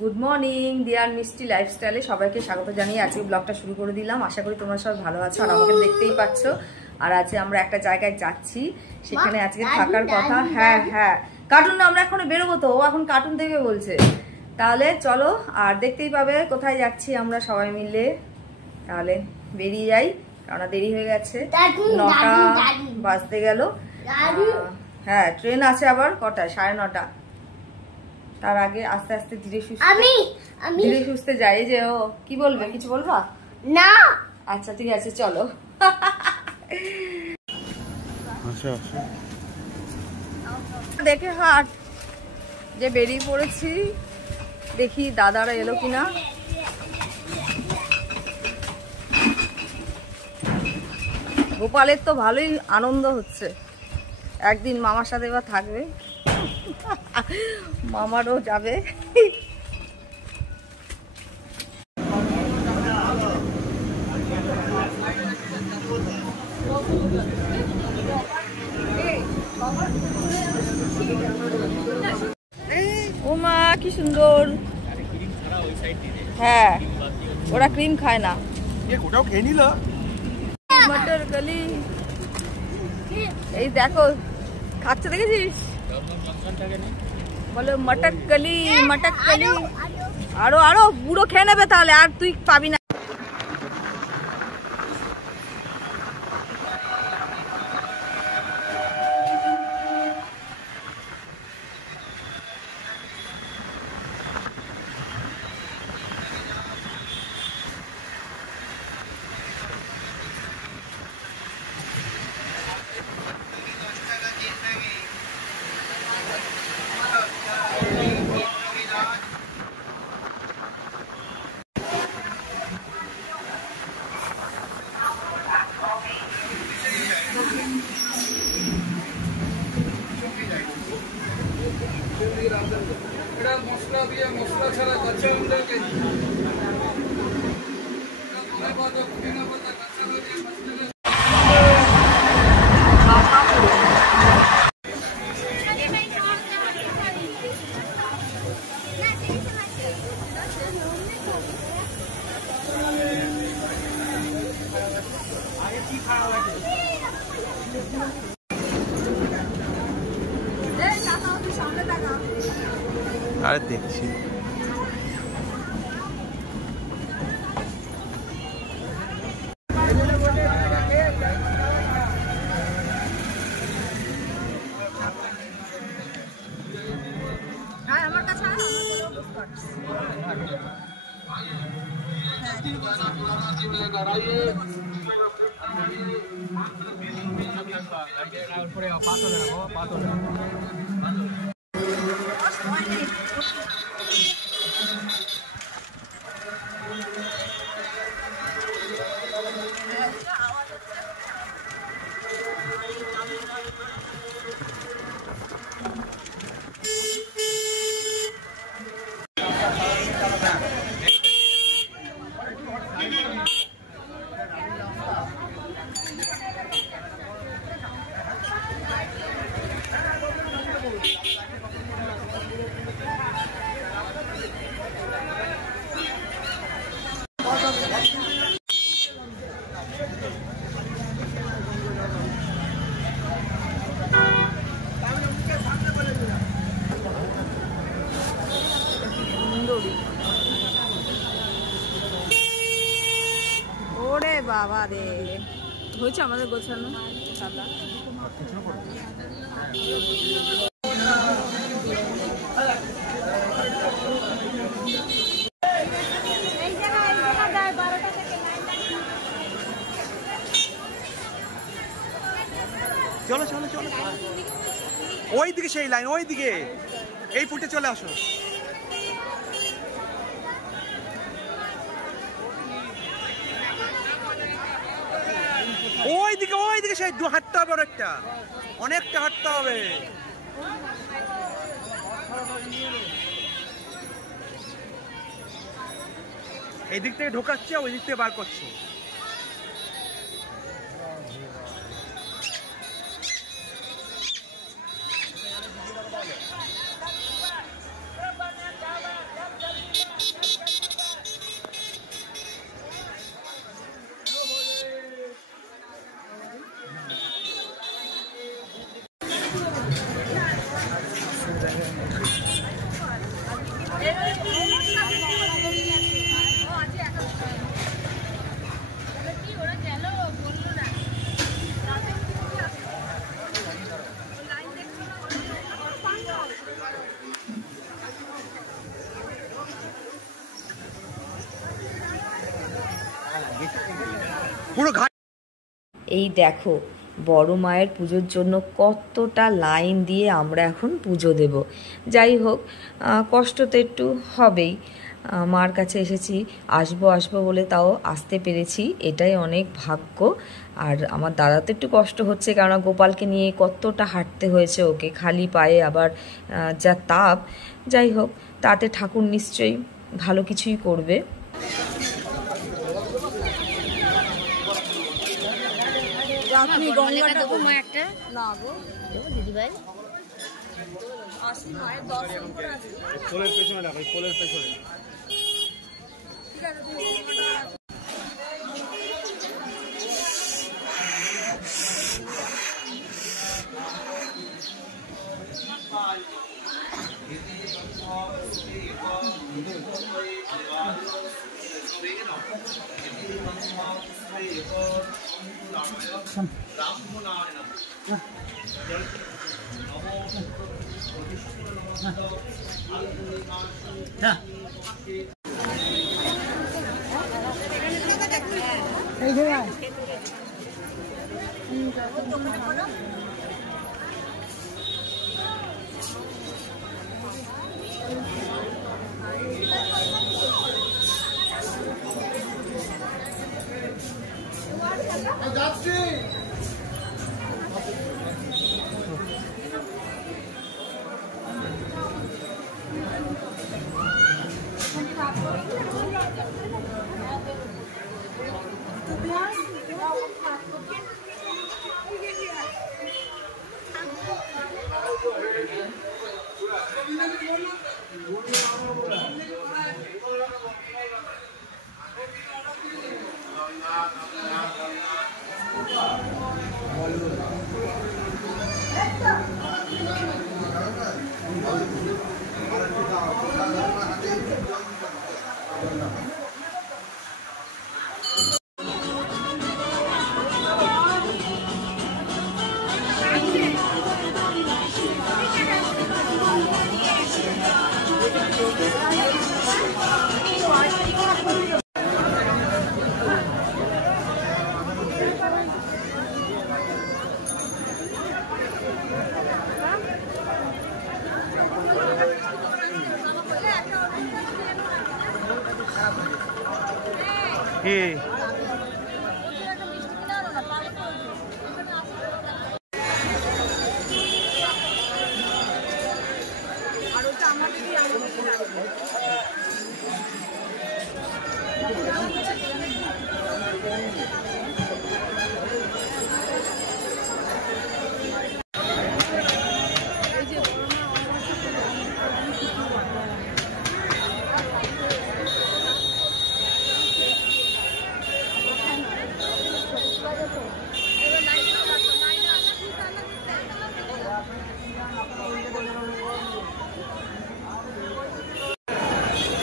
Good morning deer মিষ্টি লাইফস্টাইলে সবাইকে স্বাগত জানিয়ে আজকে ব্লগটা শুরু করে দিলাম। আশা করি তোমরা সবাই ভালো আছো আর আমাকে দেখতেই পাচ্ছ। আর আজকে আমরা একটা জায়গায় যাচ্ছি, সেখানে আজকে থাকার কথা। হ্যাঁ হ্যাঁ, কার্টুন না, আমরা এখন বেরোবো তো, ও এখন কার্টুন দেখবে বলছে। তাহলে চলো, আর দেখতেই পাবে কোথায় যাচ্ছি আমরা সবাই মিলে। তাহলে বেরিয়ে যাই, কারণ দেরি হয়ে গেছে, 9টা বাজতে গেল। হ্যাঁ, ট্রেন আছে আবার কটায়, 9:30। তার আগে আস্তে আস্তে ধীরে সুস্থে যাই। যে ও কি বলবে, কিছু বলবা না? আচ্ছা ঠিক আছে, চলো। দেখে হাট যে বেরিয়ে পড়েছি, দেখি দাদারা এলো কিনা। গোপালের তো ভালোই আনন্দ হচ্ছে, একদিন মামার সাথে এবার থাকবে, মামারও যাবে। ও মা কি সুন্দর। হ্যাঁ, ওরা ক্রিম খায় না। ওটাও খেয়ে নিল। মটর গলি, এই দেখো খাচ্ছে, দেখেছিস? বলো মটক গলি, মটক গলি। আরো আরো পুরো খেয়ে নেবে তাহলে, আর তুই পাবি না। মশলা দিয়ে মশলা ছাড়া কাঁচা অন্ডাকে আর দেখছি আমার কাছে ওরে বাবা রে, হয়েছে আমাদের গোছানো। চলো চলো চলো, ওই দিকে সেই লাইন, ওই দিকে এই ফুটে চলে আসো। ওই দিকে সেই হাঁটতে হবে, অনেকটা হাঁটতে হবে। এই দিক থেকে ঢোকাচ্ছে, ওই দিক থেকে বার করছে। এই দেখো বড় মায়ের পুজোর জন্য কতটা লাইন দিয়ে আমরা এখন পুজো দেব। যাই হোক, কষ্ট তো একটু হবেই। মার কাছে এসেছি, আসবো বলে তাও আসতে পেরেছি, এটাই অনেক ভাগ্য। আর আমার দাদা তো একটু কষ্ট হচ্ছে, কেননা গোপালকে নিয়ে কতটা হাঁটতে হয়েছে ওকে খালি পায়ে, আবার যা তাপ। যাই হোক, তাতে ঠাকুর নিশ্চয়ই ভালো কিছুই করবে। আপনি গঙ্গাটা তোমার একটা না গো দিদি ভাই আসি মায়ের দর্শন করে আসি কোলের পেছনে রাখো কোলের পেছনে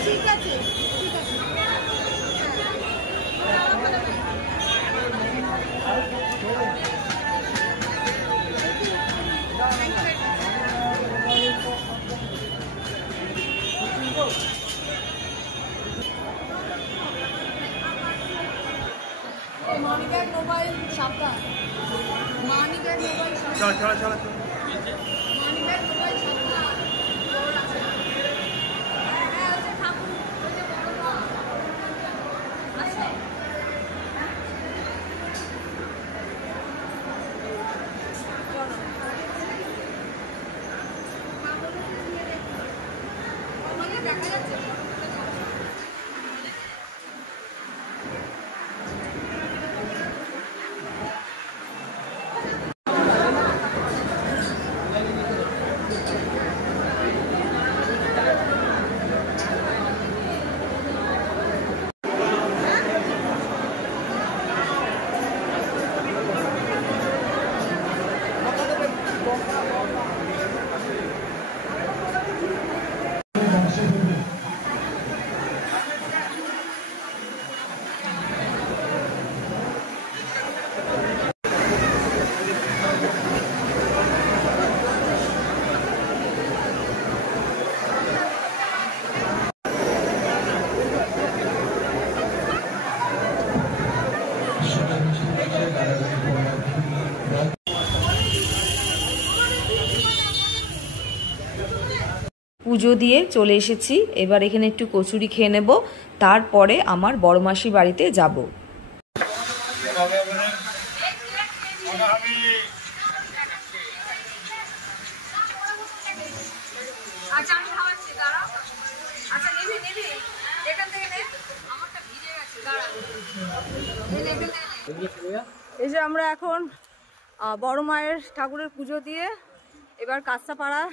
ঠিক আছে তুমি পুজো দিয়ে চলে এসেছি। এবার এখানে একটু কচুরি খেয়ে নেব, তারপরে আমার বড় মাসির বাড়িতে যাব। এই যে আমরা এখন বড় মায়ের ঠাকুরের পুজো দিয়ে এবার কাঁচাপাড়া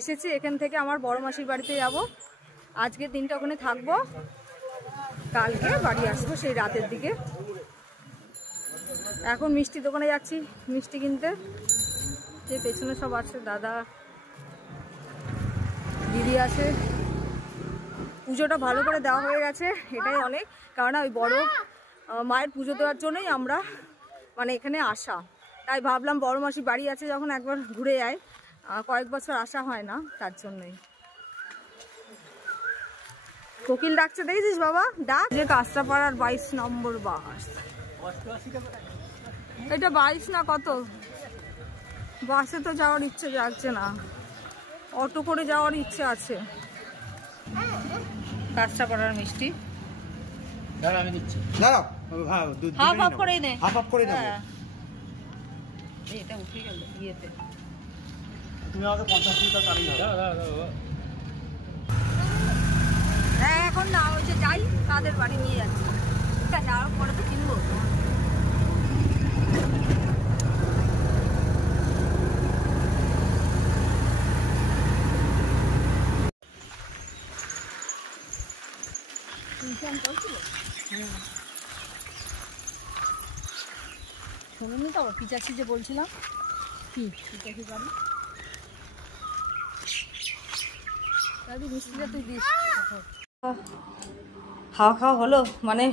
এসেছি। এখান থেকে আমার বড় মাসির বাড়িতে যাব। আজকের দিনটা ওখানে থাকবো, কালকে বাড়ি আসবো সেই রাতের দিকে। এখন মিষ্টি দোকানে যাচ্ছি মিষ্টি কিনতে। যে পেছনে সব আছে, দাদা দিদি আছে। পুজোটা ভালো করে দেওয়া হয়ে গেছে, এটাই অনেক। কারণ ওই বড় মায়ের পুজো দেওয়ার জন্যই আমরা মানে এখানে আসা। তাই ভাবলাম বড় মাসি বাড়ি আছে যখন একবার ঘুরে যায়, কয়েক বছর আসা হয় না, তার জন্যই। কোকিল ডাকছে, দেখেছিস বাবা? ডাক। যে কাঁচরাপাড়ার 22 নম্বর বাস। এটা 22 না কত? বাসে তো যাওয়ার ইচ্ছে যাচ্ছে না, অটো করে যাওয়ার ইচ্ছে আছে। কাঁচরাপাড়ার মিষ্টি আমি দিচ্ছি, দাঁড়াও। হাফ হাফ করে নে, হাফ হাফ করে নেব। এটা উঠে গেল ইয়েতে। তুমি আমাকে 50 লিটার পানি দাও। এখন না, ওই যে যাই তাদের বাড়ি নিয়ে যাচ্ছি। ঠিক আছে, আরো পরে তো কিনবো। শোনেনি তো পিচাচ্ছি যে বলছিলাম কি পিচাচ্ছি পাবো। মিষ্টিটা তুই দিস। খাওয়া খাওয়া হলো, মানে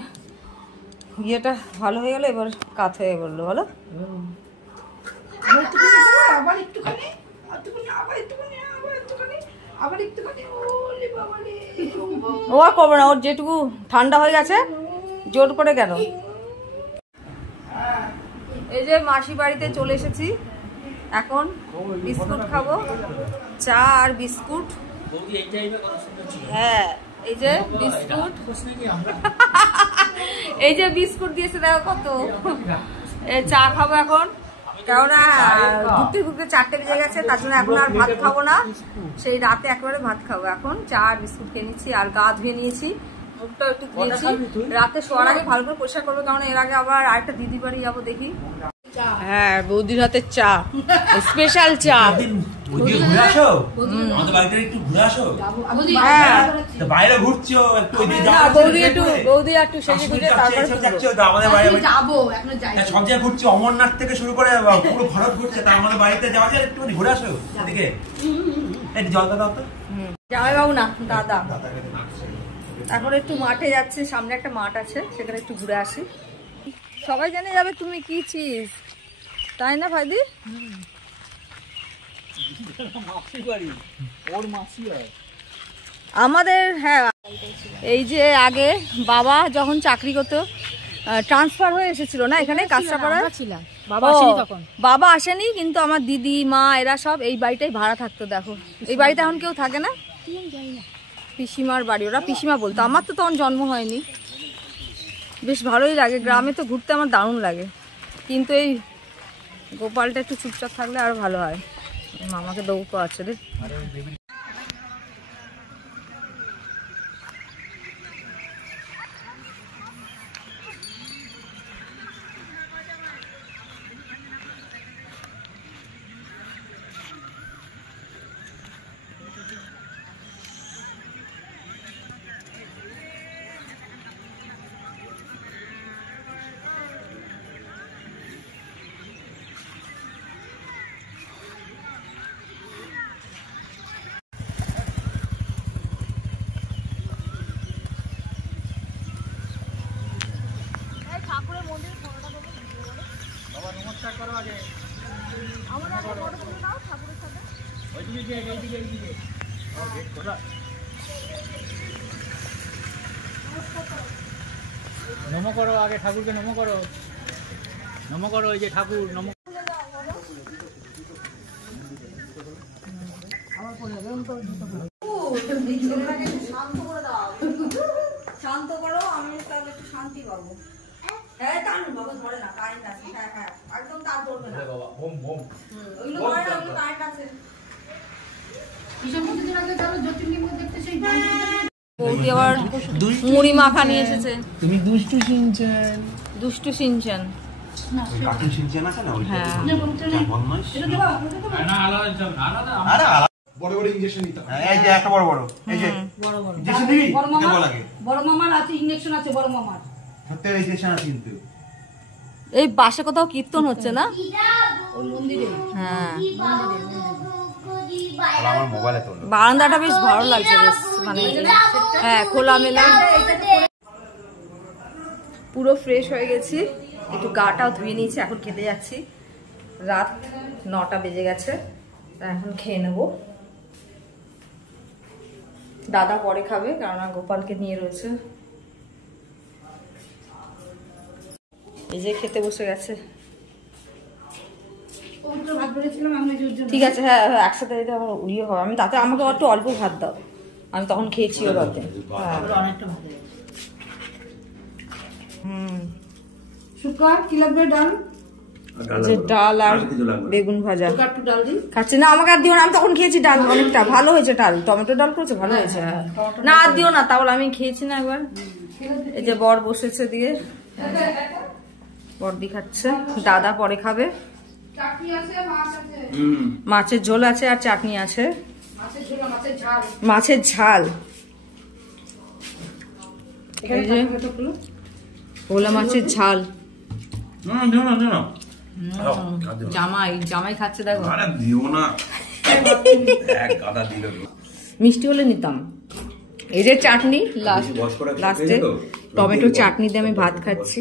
ইয়েটা ভালো হয়ে গেলো, এবার কাত হয়ে বললো। বলো ও আর করবে না, ওর যেটুকু ঠান্ডা হয়ে গেছে জোর করে কেন। এই যে মাসি বাড়িতে চলে এসেছি, এখন বিস্কুট খাবো, চা আর বিস্কুট। হ্যাঁ, এই যে বিস্কুট, এই যে বিস্কুট দিয়েছে দেখো কত। চা খাবো এখন, কেননা ঘুরতে ঘুরতে 4টে বেজে গেছে, তার জন্য এখন আর ভাত খাবো না, সেই রাতে একেবারে ভাত খাবো। এখন চা আর বিস্কুট খেয়ে নিচ্ছি, আর গা ধুয়ে নিয়েছি, মুখটা একটু ধুয়েছি। রাতে শোয়ার আগে ভালো করে পরিষ্কার করবো, কারণ এর আগে আবার আরেকটা দিদি বাড়ি যাবো, দেখি। হ্যাঁ, বৌদির হাতের চা, স্পেশাল চা। বাইরে ঘুরছো, বৌদি একটু সেজে গুজে তারপরে সব জায়গায় ঘুরছি, অমরনাথ থেকে শুরু করে পুরো ভারত ঘুরছে, তা আমাদের বাড়িতে যাওয়া যায়, একটু ঘুরে আসো এদিকে। জল দাদা তো যাবে বাবু না, দাদা। এখন একটু মাঠে যাচ্ছে, সামনে একটা মাঠ আছে, সেখানে একটু ঘুরে আসি। সবাই জেনে যাবে তুমি কি চিজ, তাই না ভাইদি? আমাদের হ্যাঁ, এই যে আগে বাবা যখন চাকরি করতো, ট্রান্সফার হয়ে এসেছিল না এখানে কাঁচরাপাড়ায়। বাবা আসেনি, কিন্তু আমার দিদি মা এরা সব এই বাড়িটাই ভাড়া থাকতো। দেখো এই বাড়িতে এখন কেউ থাকে না, পিসিমার বাড়ি, ওরা পিসিমা বলতো। আমার তো তখন জন্ম হয়নি। বেশ ভালোই লাগে, গ্রামে তো ঘুরতে আমার দারুণ লাগে, কিন্তু এই গোপালটা একটু চুপচাপ থাকলে আরো ভালো হয়। মামাকে দৌড় আছে রে। নমো করো আগে, ঠাকুরকে নমো করো, নমো করো। এই যে ঠাকুর নমো। শান্তি পাবো। হ্যাঁ টানুন বাবা, ধরে না, কারেন্ট আছে। হ্যাঁ হ্যাঁ একদম তার ধরবে না বাবা, বোম বোম। ওইগুলো ধরে না, ওইগুলো কারেন্ট আছে। বৌদি আবার মুড়ি মাখা নিয়ে এসেছে। তুমি দুষ্টু সিনচান। দুষ্টু সিনচান। কার্টুন সিনচান আছে না, ওইটা হ্যাঁ। বদমাশ। না আলাদা আলাদা আরে বড় বড় ইনজেকশন নিতে হবে। এই যে একটা বড় বড়, এই যে বড় বড় ইনজেকশন দিবি, বড় মামা কেমন লাগে? বড় মামার আছে ইনজেকশন আছে, বড় মামার সত্যি ইনজেকশন আছে কিন্তু। এই পাশে কোথাও কীর্তন হচ্ছে না? ওই মন্দিরে। হ্যাঁ আর আমার মোবাইলে তো বারান্দাটা বেশ ভালো লাগছে, বেশ মানে হ্যাঁ খোলামেলা। পুরো ফ্রেশ হয়ে গেছি, একটু গাটাও ধুয়ে নিয়েছি, এখন খেতে যাচ্ছি। রাত 9টা বেজে গেছে, এখন খেয়ে নেব। দাদা পরে খাবে, কারণ গোপালকে নিয়ে রয়েছে। এই যে খেতে বসে গেছে। ভাত বেড়েছিলাম আমি ঠিক আছে, হ্যাঁ হ্যাঁ একসাথে যদি আমার উড়িয়ে হবে, আমি তাতে আমাকে একটু অল্প ভাত দাও, আমি তখন খেয়েছি ও রাতে। হ্যাঁ অনেকটা ভাত বেড়েছে। হুম, শুকা কি লাগবে? ডাল, যে ডাল আর বেগুন ভাজা শুকা একটু ডাল দিন। খাচ্ছি না, আমাকে আর দিও না, আমি তখন খেয়েছি ডাল অনেকটা ভালো হয়েছে। ডাল টমেটো ডাল করেছে, ভালো হয়েছে। না আর দিও না, তাহলে আমি খেয়েছি না একবার। এই যে বর বসেছে দিয়ে, বর্দি খাচ্ছে, দাদা পরে খাবে। মাছের ঝোল আছে আর চাটনি আছে, মাছের ঝাল। এই যে ভোলা মাছের ঝাল। দিও না, দিও না। জামাই জামাই খাচ্ছে, দেখো। আরে দিও না, এক গাদা দিল। মিষ্টি হলে নিতাম। এই যে চাটনি, লাস্টে টমেটো চাটনি দিয়ে আমি ভাত খাচ্ছি।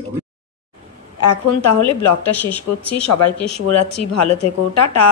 এখন তাহলে ব্লগটা শেষ করছি। সবাইকে শুভরাত্রি, ভালো থেকো, টাটা।